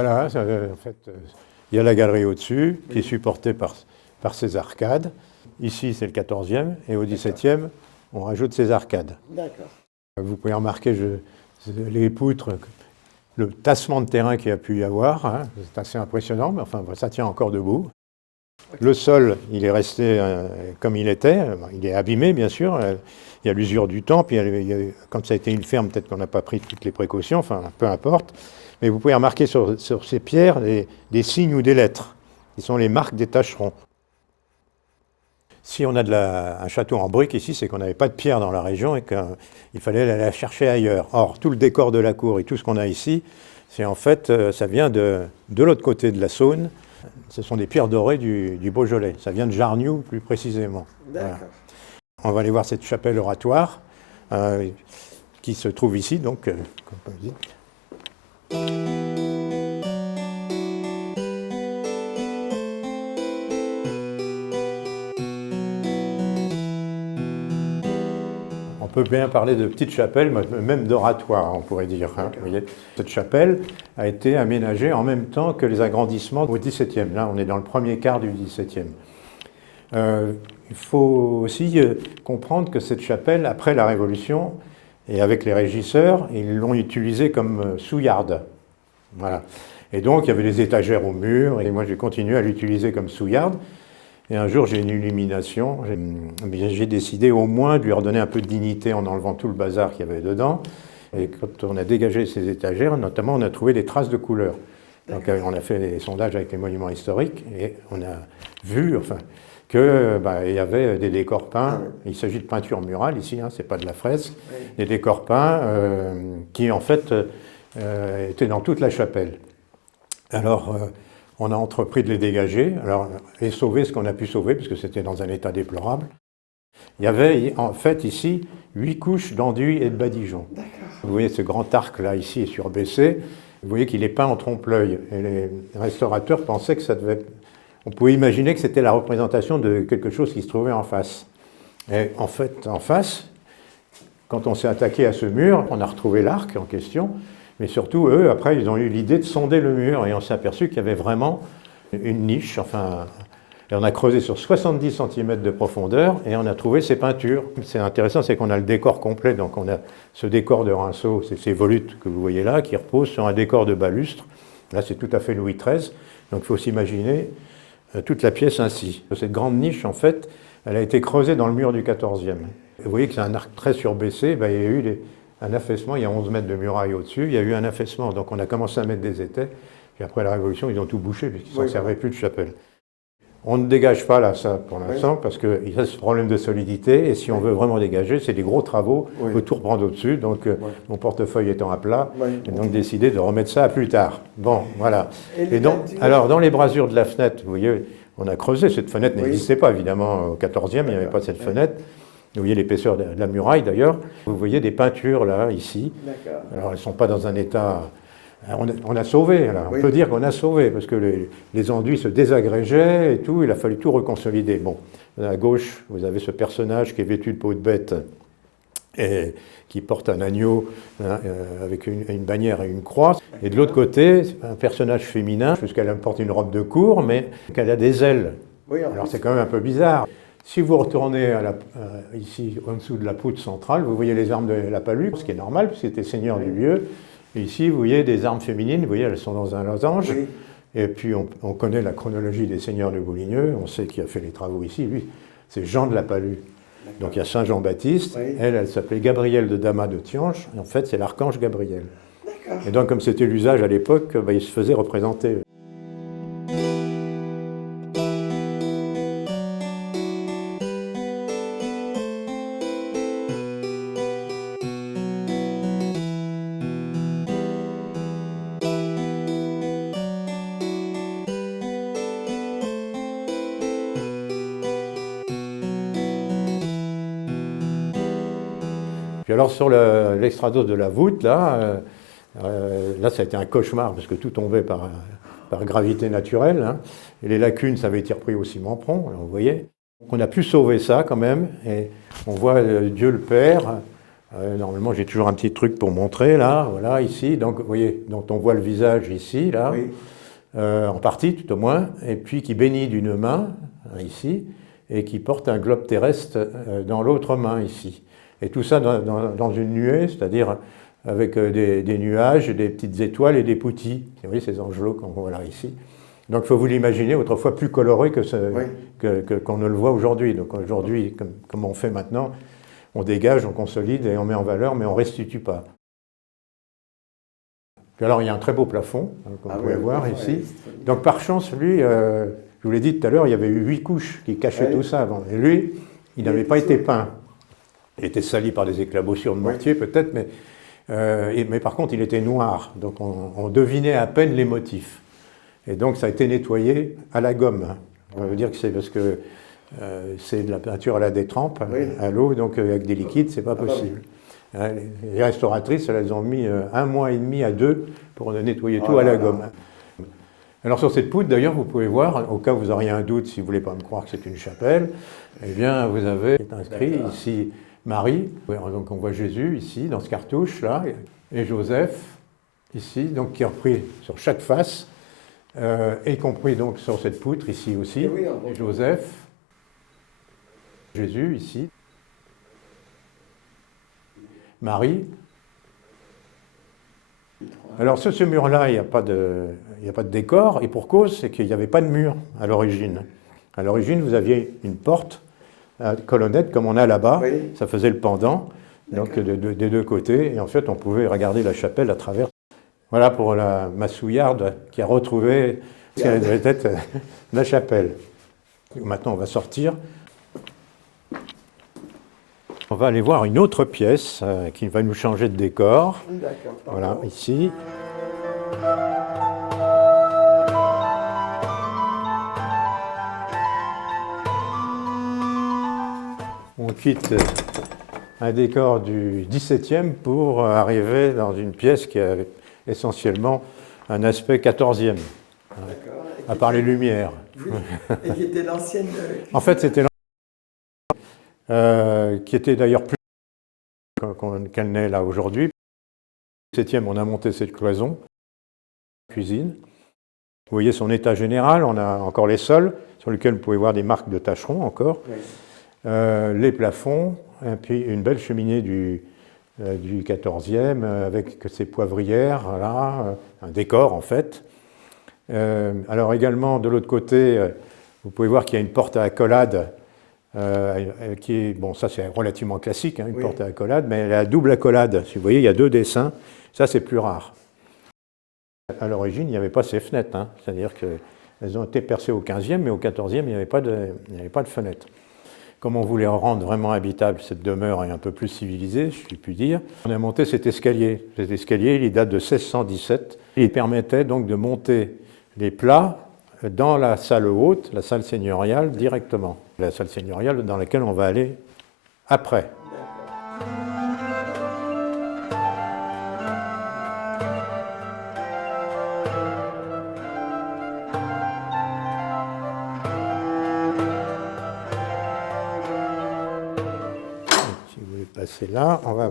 voilà, en fait, il y a la galerie au-dessus qui est supportée par ces arcades. Ici, c'est le 14e, et au 17e, on rajoute ces arcades. D'accord. Vous pouvez remarquer les poutres, le tassement de terrain qu'il y a pu y avoir, hein, c'est assez impressionnant, mais enfin, ça tient encore debout. Le sol, il est resté comme il était, il est abîmé bien sûr, il y a l'usure du temps, puis comme ça a été une ferme, peut-être qu'on n'a pas pris toutes les précautions, enfin peu importe. Mais vous pouvez remarquer sur ces pierres des signes ou des lettres, qui sont les marques des tâcherons. Si on a un château en briques ici, c'est qu'on n'avait pas de pierre dans la région et qu'il fallait aller la chercher ailleurs. Or, tout le décor de la cour et tout ce qu'on a ici, c'est en fait, ça vient de l'autre côté de la Saône. Ce sont des pierres dorées du Beaujolais. Ça vient de Jarniou, plus précisément. D'accord. Voilà. On va aller voir cette chapelle oratoire qui se trouve ici, donc, comme on dit. On peut bien parler de petite chapelle, même d'oratoire, on pourrait dire. Hein. Vous voyez, cette chapelle a été aménagée en même temps que les agrandissements au XVIIe. Là, on est dans le premier quart du XVIIe. Il faut aussi comprendre que cette chapelle, après la Révolution, et avec les régisseurs, ils l'ont utilisée comme souillarde. Voilà. Et donc, il y avait des étagères au mur, et moi, j'ai continué à l'utiliser comme souillarde. Et un jour, j'ai une illumination. J'ai décidé au moins de lui redonner un peu de dignité en enlevant tout le bazar qu'il y avait dedans. Et quand on a dégagé ces étagères, notamment, on a trouvé des traces de couleurs. Donc, on a fait des sondages avec les monuments historiques et on a vu qu'il y avait des décors peints. Il s'agit de peinture murale ici, hein, ce n'est pas de la fresque. Des décors peints qui, en fait, étaient dans toute la chapelle. Alors, on a entrepris de les dégager, et sauver ce qu'on a pu sauver, puisque c'était dans un état déplorable. Il y avait en fait ici 8 couches d'enduit et de badigeon. Vous voyez ce grand arc là, ici, est surbaissé. Vous voyez qu'il est peint en trompe-l'œil. Et les restaurateurs pensaient que ça devait... On pouvait imaginer que c'était la représentation de quelque chose qui se trouvait en face. Et en fait, en face, quand on s'est attaqué à ce mur, on a retrouvé l'arc en question. Mais surtout, eux, après, ils ont eu l'idée de sonder le mur et on s'est aperçu qu'il y avait vraiment une niche. Et on a creusé sur 70 cm de profondeur et on a trouvé ces peintures. C'est intéressant, c'est qu'on a le décor complet. Donc on a ce décor de rinceaux, c'est ces volutes que vous voyez là, qui reposent sur un décor de balustre. Là, c'est tout à fait Louis XIII. Donc il faut s'imaginer toute la pièce ainsi. Cette grande niche, en fait, elle a été creusée dans le mur du XIVe. Vous voyez que c'est un arc très surbaissé. Il y a eu un affaissement, il y a 11 mètres de muraille au-dessus, il y a eu un affaissement, donc on a commencé à mettre des étais, puis après la Révolution, ils ont tout bouché, puisqu'ils ne s'en servaient plus de chapelle. On ne dégage pas là, ça, pour l'instant, parce qu'il y a ce problème de solidité, et si on veut vraiment dégager, c'est des gros travaux, il faut tout reprendre au-dessus, donc mon portefeuille étant à plat, j'ai donc décidé de remettre ça à plus tard. Bon, voilà. Et donc, alors, dans les brasures de la fenêtre, vous voyez, on a creusé, cette fenêtre n'existait pas, évidemment, au XIVe, il n'y avait pas cette fenêtre. Vous voyez l'épaisseur de la muraille d'ailleurs. Vous voyez des peintures là, ici. Alors elles ne sont pas dans un état... On a sauvé, là. On peut dire qu'on a sauvé, parce que les enduits se désagrégeaient et tout, il a fallu tout reconsolider. Bon, à gauche, vous avez ce personnage qui est vêtu de peau de bête et qui porte un agneau avec une bannière et une croix. Et de l'autre côté, un personnage féminin, puisqu'elle porte une robe de cour, mais qu'elle a des ailes. Alors c'est quand même un peu bizarre. Si vous retournez ici, en dessous de la poutre centrale, vous voyez les armes de la Palue, ce qui est normal, puisqu'il était seigneur du lieu. Et ici, vous voyez des armes féminines, vous voyez, elles sont dans un losange. Et puis, on connaît la chronologie des seigneurs de Bouligneux, on sait qui a fait les travaux ici. Lui, c'est Jean de la Palue. Donc, il y a Saint Jean-Baptiste. Elle s'appelait Gabrielle de Damas de Tiange. Et en fait, c'est l'archange Gabriel. Et donc, comme c'était l'usage à l'époque, il se faisait représenter. Puis alors sur l'extrados de la voûte, là, ça a été un cauchemar parce que tout tombait par gravité naturelle. Hein, et les lacunes, ça avait été repris au ciment prompt, alors vous voyez. On a pu sauver ça quand même, et on voit Dieu le Père Normalement, j'ai toujours un petit truc pour montrer, là, voilà, ici. Donc, vous voyez, dont on voit le visage ici, là, Oui. en partie, tout au moins, et puis qui bénit d'une main, ici, et qui porte un globe terrestre dans l'autre main, ici. Et tout ça dans une nuée, c'est-à-dire avec des nuages, des petites étoiles et des poutis. Vous voyez ces angelots qu'on voit là, ici. Donc, il faut vous l'imaginer, autrefois plus coloré qu'on ne le voit aujourd'hui. Donc, aujourd'hui, comme on fait maintenant, on dégage, on consolide et on met en valeur, mais on ne restitue pas. Puis alors, il y a un très beau plafond, comme vous pouvez voir ici. Donc, par chance, lui, je vous l'ai dit tout à l'heure, il y avait eu 8 couches qui cachaient tout ça avant. Et lui, il n'avait pas été peint. Il était sali par des éclaboussures de mortier, peut-être, mais par contre, il était noir. Donc, on devinait à peine les motifs. Et donc, ça a été nettoyé à la gomme. On va dire que c'est parce que c'est de la peinture à la détrempe, à l'eau, donc avec des liquides, c'est pas possible. Les restauratrices, elles ont mis 1 mois et demi à 2 pour nettoyer tout à la gomme. Alors sur cette poutre, d'ailleurs, vous pouvez voir, au cas où vous auriez un doute, si vous ne voulez pas me croire que c'est une chapelle, eh bien, vous avez inscrit ici Marie, donc on voit Jésus ici, dans ce cartouche-là, et Joseph, ici, donc qui est repris sur chaque face, y compris donc sur cette poutre ici aussi, et Joseph, Jésus ici, Marie. Alors ce mur-là, il n'y a pas de décor, et pour cause, c'est qu'il n'y avait pas de mur à l'origine. À l'origine, vous aviez une porte à colonnette, comme on a là-bas, ça faisait le pendant, donc des deux côtés, et en fait, on pouvait regarder la chapelle à travers. Voilà pour la massouillarde qui a retrouvé ce qu'elle devait être la chapelle. Maintenant, on va sortir. On va aller voir une autre pièce qui va nous changer de décor. Voilà, ici. On quitte un décor du XVIIe pour arriver dans une pièce qui a essentiellement un aspect XIVe, à part les lumières. Oui. Et qui était l'ancienne... En fait, c'était qui était d'ailleurs plus qu'elle n'est là aujourd'hui. Au XVIIe, on a monté cette cloison, cuisine. Vous voyez son état général, on a encore les sols, sur lesquels vous pouvez voir des marques de tâcherons encore. Oui. Les plafonds, et puis une belle cheminée du XIVe, avec ses poivrières, voilà, un décor en fait. Alors également, de l'autre côté, vous pouvez voir qu'il y a une porte à accolade, qui est, bon, ça c'est relativement classique, une porte à accolade, mais elle a double accolade. Si vous voyez, il y a 2 dessins, ça c'est plus rare. À l'origine, il n'y avait pas ces fenêtres, c'est-à-dire qu'elles ont été percées au XVe, mais au XIVe, il n'y avait pas de fenêtres. Comme on voulait rendre vraiment habitable cette demeure et un peu plus civilisée, je puis dire, on a monté cet escalier. Cet escalier, il date de 1617. Il permettait donc de monter les plats dans la salle haute, la salle seigneuriale, directement. La salle seigneuriale dans laquelle on va aller après. Si vous voulez passer là, on va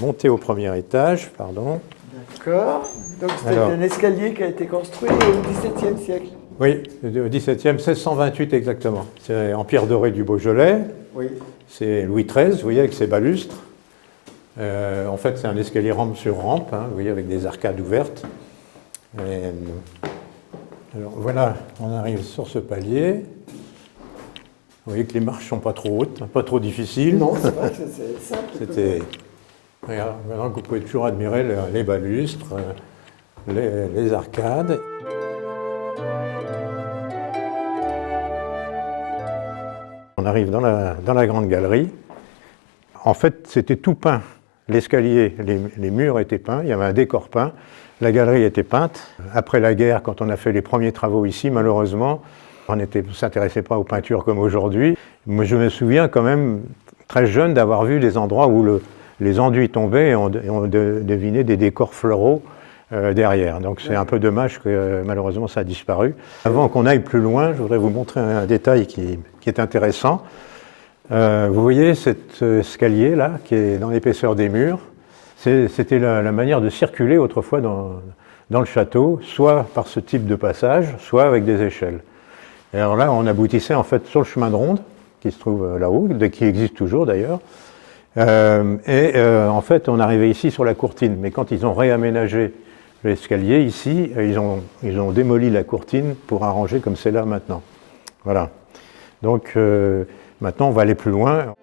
monter au premier étage, pardon. D'accord. Donc c'était un escalier qui a été construit au XVIIe siècle. Oui, au XVIIe, 1628 exactement. C'est en pierre dorée du Beaujolais. Oui. C'est Louis XIII, vous voyez, avec ses balustres. En fait, c'est un escalier rampe sur rampe, vous voyez, avec des arcades ouvertes. Alors voilà, on arrive sur ce palier. Vous voyez que les marches ne sont pas trop hautes, pas trop difficiles. Non, c'est vrai que c'est simple. Regarde, maintenant que vous pouvez toujours admirer les balustres, les arcades. On arrive dans la grande galerie. En fait, c'était tout peint. L'escalier, les murs étaient peints, il y avait un décor peint. La galerie était peinte. Après la guerre, quand on a fait les premiers travaux ici, malheureusement, on ne s'intéressait pas aux peintures comme aujourd'hui. Moi, je me souviens quand même, très jeune, d'avoir vu des endroits où les enduits tombaient et on devinait des décors floraux derrière. Donc c'est un peu dommage que malheureusement ça a disparu. Avant qu'on aille plus loin, je voudrais vous montrer un détail qui est intéressant. Vous voyez cet escalier là, qui est dans l'épaisseur des murs. C'était la manière de circuler autrefois dans le château, soit par ce type de passage, soit avec des échelles. Et alors là, on aboutissait en fait sur le chemin de ronde, qui se trouve là-haut, qui existe toujours d'ailleurs. En fait, on arrivait ici sur la courtine. Mais quand ils ont réaménagé l'escalier ici, ils ont démoli la courtine pour arranger comme c'est là maintenant. Voilà. Donc maintenant, on va aller plus loin.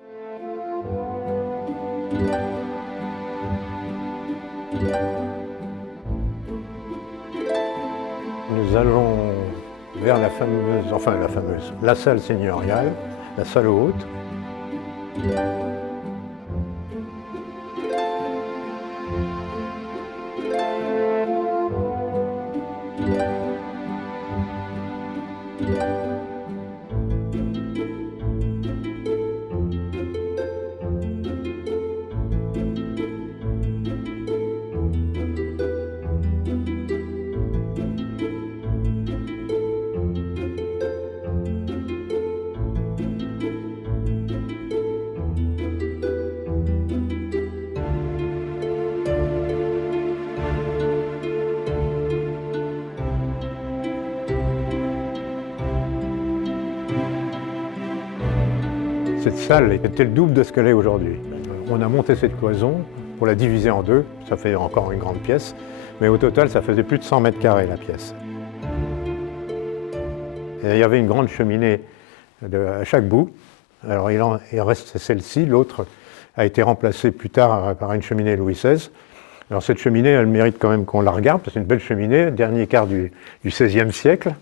Nous allons vers la salle seigneuriale, la salle haute. Cette salle était le double de ce qu'elle est aujourd'hui. On a monté cette cloison pour la diviser en deux, ça fait encore une grande pièce, mais au total ça faisait plus de 100 mètres carrés la pièce. Et il y avait une grande cheminée à chaque bout, alors il reste celle-ci, l'autre a été remplacée plus tard par une cheminée Louis XVI. Alors cette cheminée, elle mérite quand même qu'on la regarde, parce que c'est une belle cheminée, dernier quart du XVIe siècle.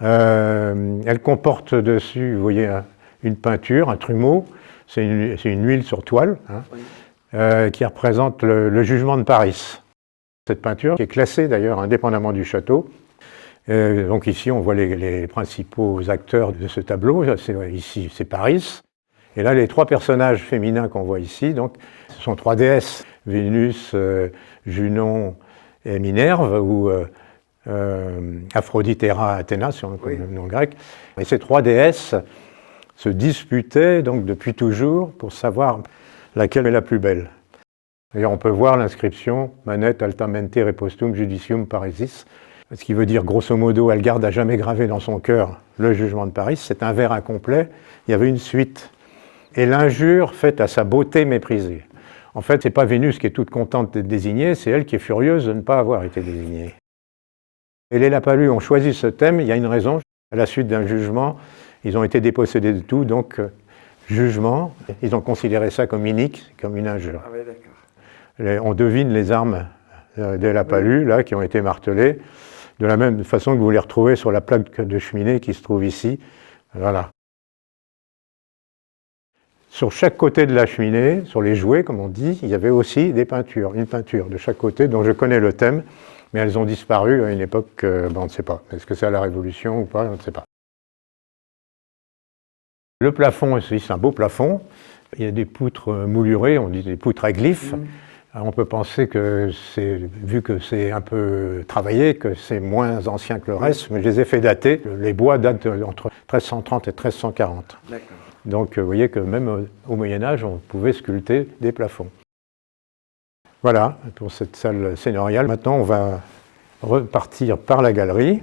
Elle comporte dessus, vous voyez, une peinture, un trumeau, c'est une huile sur toile, hein, oui. Qui représente le jugement de Paris. Cette peinture, qui est classée d'ailleurs indépendamment du château. Donc ici, on voit les principaux acteurs de ce tableau. Ici, c'est Paris. Et là, les trois personnages féminins qu'on voit ici, donc, ce sont trois déesses, Vénus, Junon et Minerve, ou Aphrodite, Héra, Athéna, si on connaît le nom grec. Et ces trois déesses se disputaient donc depuis toujours pour savoir laquelle est la plus belle. D'ailleurs, on peut voir l'inscription « Manet altamente repostum judicium Parisis », ce qui veut dire, grosso modo, elle garde à jamais gravé dans son cœur le jugement de Paris. C'est un vers incomplet, il y avait une suite. Et l'injure faite à sa beauté méprisée. En fait, ce n'est pas Vénus qui est toute contente d'être désignée, c'est elle qui est furieuse de ne pas avoir été désignée. Et les Lapalus ont choisi ce thème, il y a une raison. À la suite d'un jugement, ils ont été dépossédés de tout, donc jugement, ils ont considéré ça comme inique, comme une injure. Ah oui, d'accord. On devine les armes des Lapalus, là, qui ont été martelées, de la même façon que vous les retrouvez sur la plaque de cheminée qui se trouve ici. Voilà. Sur chaque côté de la cheminée, sur les jouets, comme on dit, il y avait aussi des peintures, une peinture de chaque côté, dont je connais le thème, mais elles ont disparu à une époque, on ne sait pas. Est-ce que c'est à la Révolution ou pas, on ne sait pas. Le plafond, ici, c'est un beau plafond. Il y a des poutres moulurées, on dit des poutres à glyphes. Alors on peut penser que vu que c'est un peu travaillé, que c'est moins ancien que le reste, mais je les ai fait dater. Les bois datent entre 1330 et 1340. D'accord. Donc vous voyez que même au Moyen-Âge, on pouvait sculpter des plafonds. Voilà pour cette salle seigneuriale. Maintenant, on va repartir par la galerie.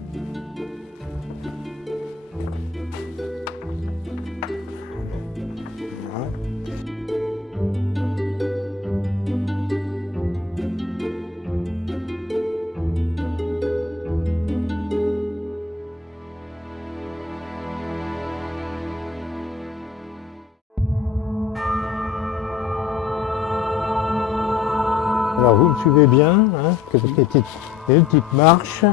Alors vous me suivez bien, hein, une petite marche,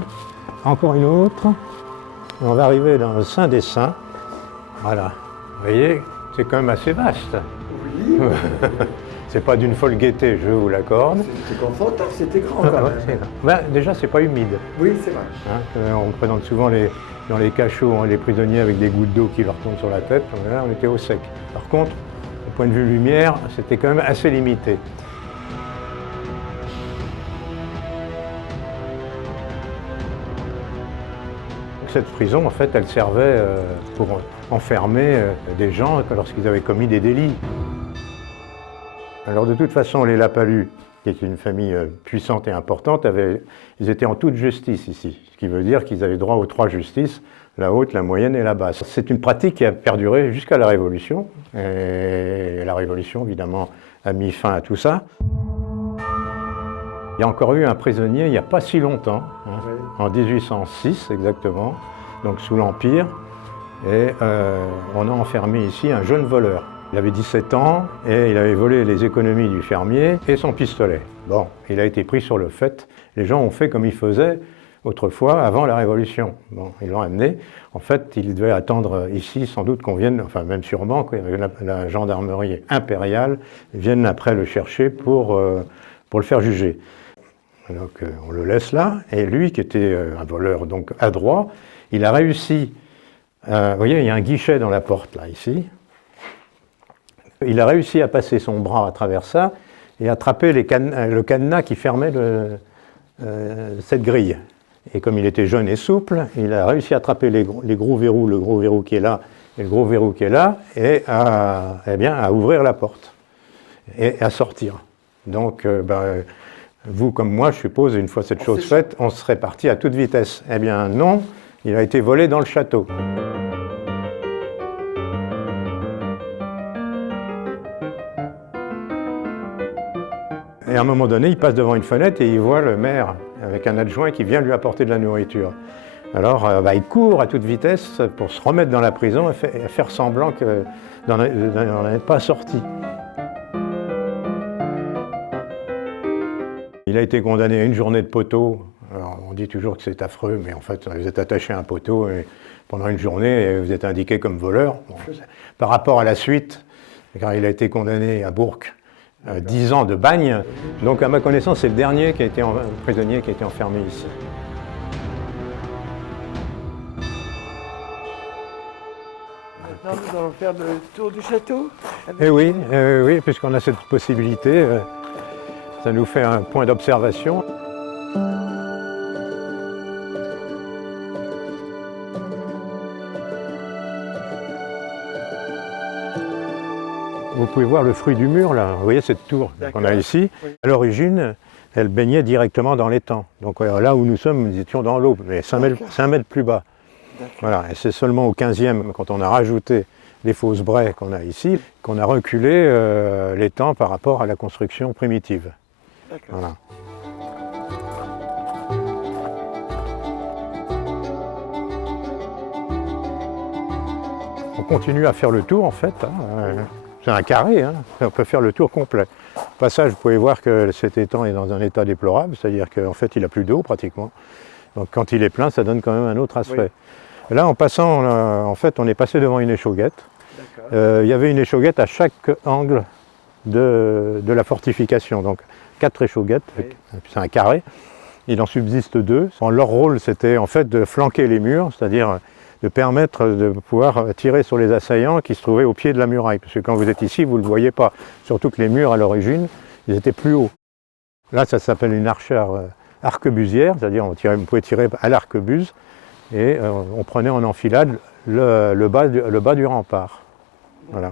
encore une autre, et on va arriver dans le Saint des Saints. Voilà, vous voyez, c'est quand même assez vaste. Oui. C'est pas d'une folle gaieté, je vous l'accorde. C'était confortable, c'était grand quand même. Ben, déjà, c'est pas humide. Oui, c'est vrai. Hein, on présente souvent dans les cachots, hein, les prisonniers avec des gouttes d'eau qui leur tombent sur la tête. Là, on était au sec. Par contre, au point de vue lumière, c'était quand même assez limité. cette prison, en fait, elle servait pour enfermer des gens lorsqu'ils avaient commis des délits. Alors de toute façon, les Lapalus, qui est une famille puissante et importante, ils étaient en toute justice ici, ce qui veut dire qu'ils avaient droit aux 3 justices, la haute, la moyenne et la basse. C'est une pratique qui a perduré jusqu'à la Révolution, et la Révolution, évidemment, a mis fin à tout ça. Il y a encore eu un prisonnier il n'y a pas si longtemps, hein, en 1806 exactement, donc sous l'Empire, et on a enfermé ici un jeune voleur. Il avait 17 ans et il avait volé les économies du fermier et son pistolet. Bon, il a été pris sur le fait. Les gens ont fait comme ils faisaient autrefois, avant la Révolution. Bon, ils l'ont amené. En fait, il devait attendre ici, sans doute qu'on vienne, enfin même sûrement, que la gendarmerie impériale vienne après le chercher pour le faire juger. Donc on le laisse là, et lui, qui était un voleur donc adroit, il a réussi, vous voyez, il y a un guichet dans la porte là, ici. Il a réussi à passer son bras à travers ça et attraper le cadenas qui fermait cette grille. Et comme il était jeune et souple, il a réussi à attraper les gros verrous, le gros verrou qui est là et le gros verrou qui est là, et à ouvrir la porte et à sortir. Donc, vous comme moi, je suppose, une fois cette chose faite, on serait parti à toute vitesse. Eh bien non, il a été volé dans le château. Et à un moment donné, il passe devant une fenêtre et il voit le maire avec un adjoint qui vient lui apporter de la nourriture. Alors il court à toute vitesse pour se remettre dans la prison et faire semblant qu'il n'en est pas sorti. Il a été condamné à 1 journée de poteau. Alors, on dit toujours que c'est affreux, mais en fait, vous êtes attaché à un poteau et pendant 1 journée et vous êtes indiqué comme voleur. Bon, par rapport à la suite, car il a été condamné à Bourg, 10 ans de bagne. Donc à ma connaissance, c'est le dernier prisonnier qui a été enfermé ici. Maintenant, nous allons faire le tour du château. Eh oui, puisqu'on a cette possibilité, ça nous fait un point d'observation. Vous pouvez voir le fruit du mur, là. Vous voyez cette tour qu'on a ici. Oui. À l'origine, elle baignait directement dans l'étang. Donc là où nous sommes, nous étions dans l'eau, mais 5 mètres plus bas. Voilà. Et c'est seulement au 15e, quand on a rajouté les fausses braies qu'on a ici, qu'on a reculé l'étang par rapport à la construction primitive. Voilà. On continue à faire le tour, en fait. C'est un carré, hein. On peut faire le tour complet. Au passage, vous pouvez voir que cet étang est dans un état déplorable, c'est-à-dire qu'en fait, il n'a plus d'eau pratiquement. Donc quand il est plein, ça donne quand même un autre aspect. Oui. Là, en passant, en fait, on est passé devant une échauguette. Il y avait une échauguette à chaque angle de la fortification. Donc 4 échauguettes, oui. C'est un carré. Il en subsiste 2. Leur rôle, c'était en fait de flanquer les murs, c'est-à-dire de permettre de pouvoir tirer sur les assaillants qui se trouvaient au pied de la muraille. Parce que quand vous êtes ici, vous ne le voyez pas. Surtout que les murs, à l'origine, ils étaient plus hauts. Là, ça s'appelle une archère arquebusière, c'est-à-dire on pouvait tirer à l'arquebuse et on prenait en enfilade le bas du rempart. Voilà.